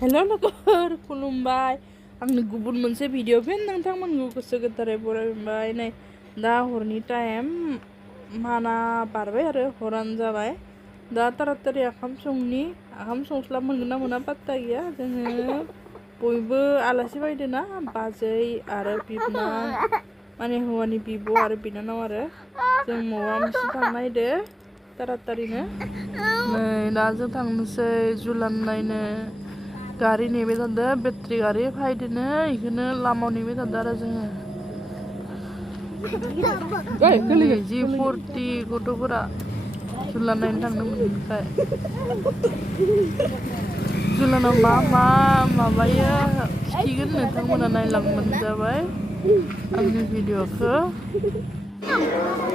Hello' लोगोफोर खुलुमबाय आंनि गुबुन मोनसे भिडिअ फिन नोंथांमोनखौ गोसो गोथारै बरायबाय। नै दा हरनि टाइम माना बारबाय आरो हरानो जाबाय। दा तारातारि ओंखाम संस्लाब मोनगोन ना मोना पात्ता गैया। जोङो बयबो आलासि फैदों ना, बाजै आरो बिबोनां माने हौवानि बिब' आरो बिनानाव आरो जों माबा मोनसे थांनो नायदो तारातारिनो। नै दा जों थांनोसै जुलान नायनो। गारि नेबाय थादों, बेटारि गारि फैदोंनो बेखौनो लामायाव नेबाय थादों आरो जोङो। जि फुरथि गथ'फोरा जुलान नायनो थांनो मोननायखाय। जुलानाव मा मा माबायो खिथिगोन नोंथांमोना नायलांबानो जाबाय आंनि भिडिअखौ।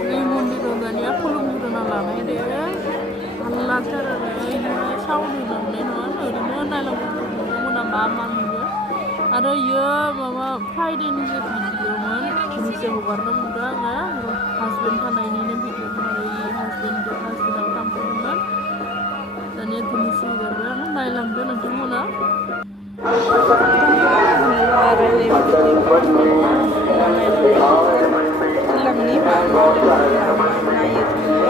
नै मन्दिराव दानिया खुलुमग्रोना लानाय दे। हाल्लाथार आरो इयो साउन्ड होनो मोननाय नङा, ओरैनो नायलांबानो नोंथांमोना मा मा नुयो। आरो इयो माबा फ्राइडेनि जे भिडिअमोन दिनैसो हगारनो मोनदों आङो। हासबेन्ड थानायनिनो भिडिअमोन आरो हासबेन्डआबो थांफादोंमोन। दानिया दिनैसो हगारबाय आं, नायलांदो नोंथांमोना। सिलांनि मा मा दङ, मा मा नायो जोङो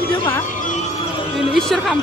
गिदिर मा ini isir kam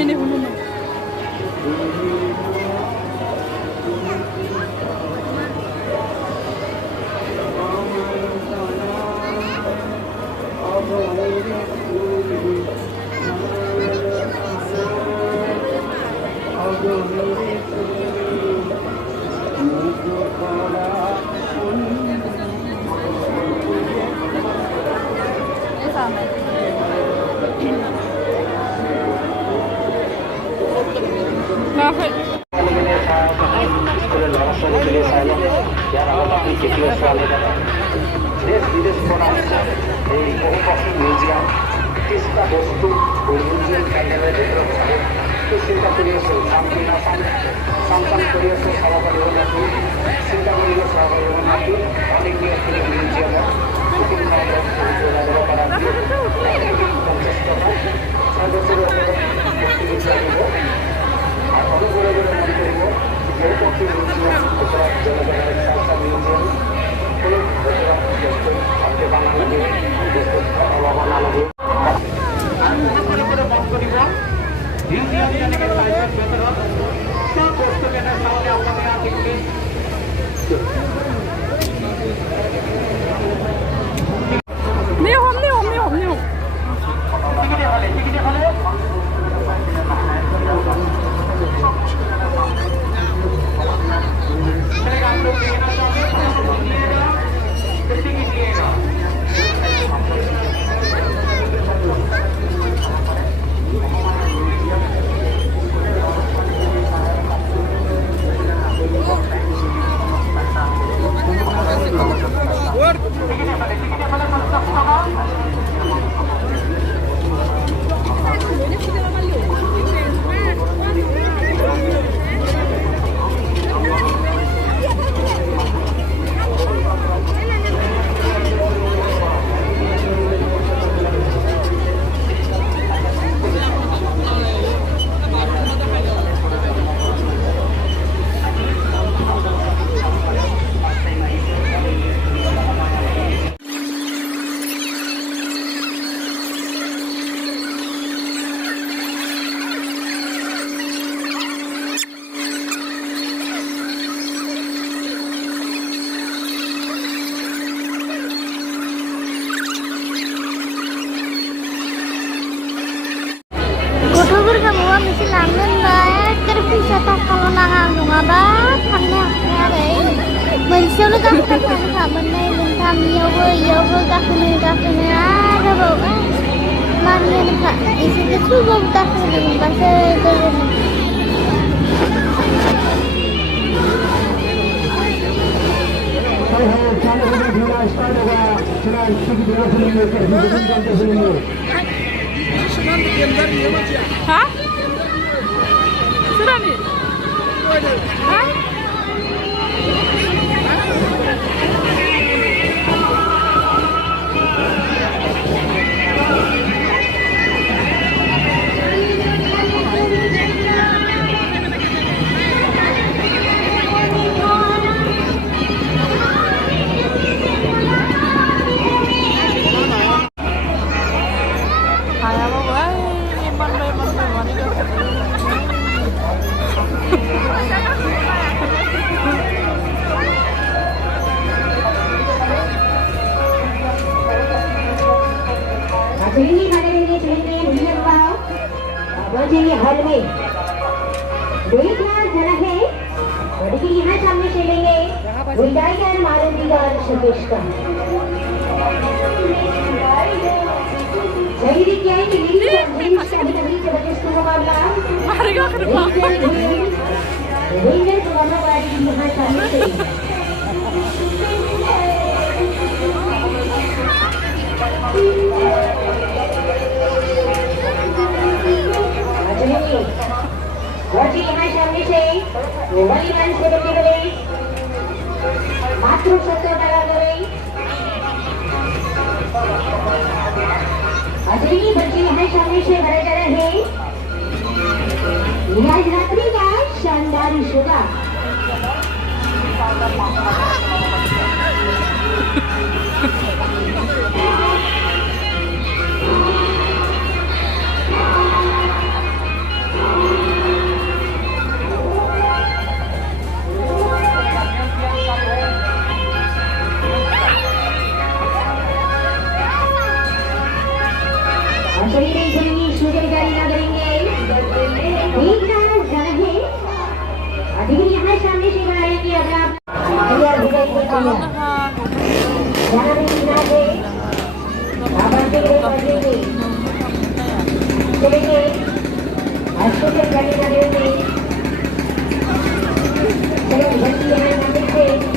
ini hunun. देश विदेश बहुपक्षी म्यूजियम तीसरा वस्तु म्यूजियम প্যান্ডেলের ভিতরে থাকে তো চিন্তা করিয়েছে সামসাম করিয়েছে সহকারী নাকি চিন্তা করিয়ে সহকারী নাকি অনেক নিয়ে মিউজিয়ামে পঞ্চাশ টাকা 6 বছরের আর অনুগ্রহ করে মনে করব বহুপক্ষী মিউজিয়াম জনগণের সামসাম মিউজিয়াম गथ'फोरखौ माबा मोनसे लांनो होनबा एखे फैसा थाखाल' नाङा नङाबा थांनो हाखाया आरो मोनसेयावनो गाखोना थांखा मोननै मोनथाम इयावबो गाखोनो आरोबाव मानियानोखा इसोरखौ सुबाबो गाखोनो मोनबासो गोजोनो Hah? Sudah nih? Hah? Ini mana ini dunia bau, बच्चे ये हॉल में देखना जरा है बड़ी के यहाँ सामने चलेंगे विदाई कर मारुति और सतीश का सही दी क्या है कि लीड कभी कभी जबरदस्त को मामला मारेगा कर रेंजर को मामला गाड़ी यहाँ सामने चलेंगे बच्चे यहाँ सामने से मोबाइल लाइन से बच्चे करे मात्र 70 টাকা করে अजनी बच्चे यहाँ सामने से भरे जा रहे हैं आज रात्रि का शानदार शुदा चलिए नहीं चलेंगे सूजन जारी ना करेंगे ठीक है जाना है अधिकारी यहाँ सामने से बनाएंगे अगर आप क्लियर हो जाएंगे जाना नहीं ना दे आप आते हुए पढ़ेंगे चलेंगे सूजन जारी ना करेंगे चलो जल्दी यहाँ मंदिर से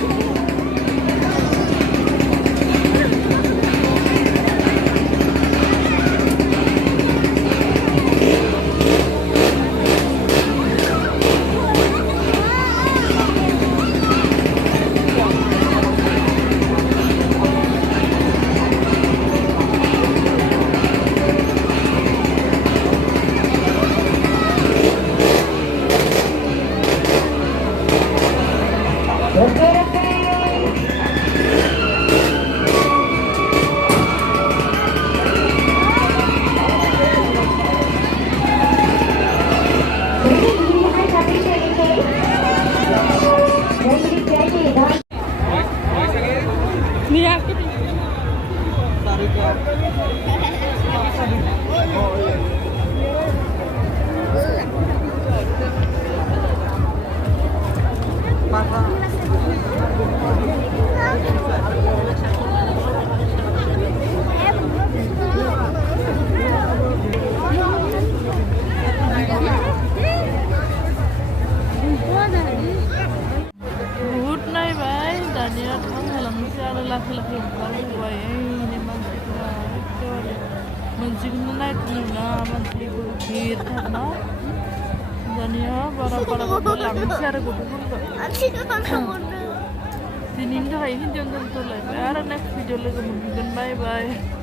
लाखै ओंखारबोबाय ओइनै मानसिफोरा एखेबारे मोनसेखौनो नायथारला मानसिबो भिरथारना दानिया बारा लांनोसै आरो गथ'फोरखौ दिनैनि थाखाय हिन्दियावनो दोनथ'लायबाय आरो नेक्स्ट भिडिअ लोगो मोनफिनगोन बाय बाय